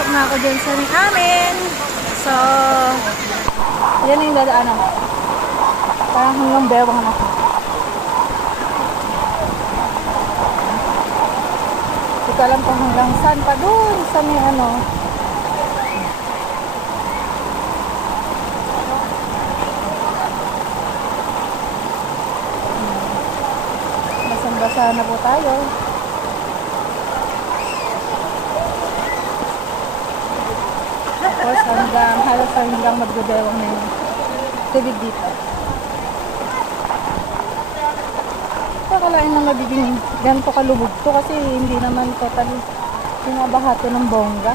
Papasok na ako dyan sa amin. So, yan yung dadaanan. Parang hanggang bewang na ako. Hindi ko alam kung hanggang saan pa dun sa may ano. Basang-basa na po tayo. Tapos halos hanggang magbebewang na yung tubig dito. Akalain na magiging ganito kalubog to kasi hindi naman totally binabaha to ng bongga.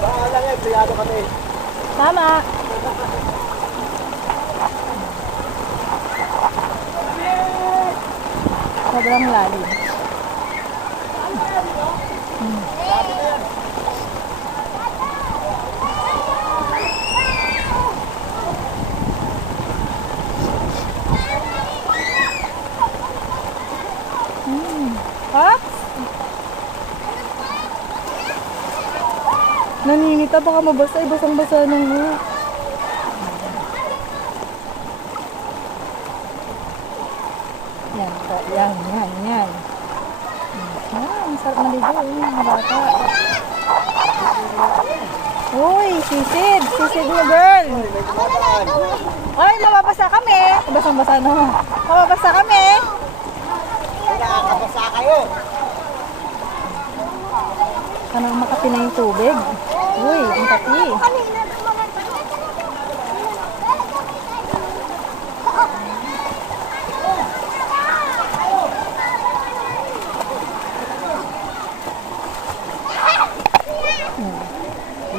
Bahala nga, priyado kami. Tama. Sobrang lalim. Ops! Naninita, baka mabasa, basang-basa ng nga. Yan po, yan. Yan, ang sarap maligo, mga bata. Uy, sisid mo girl. Ay, mababasa kami. Basang-basa na. Mababasa kami. Nakakabasa kayo. Anong makati na yung tubig? Uy, ang kati.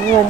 Yan.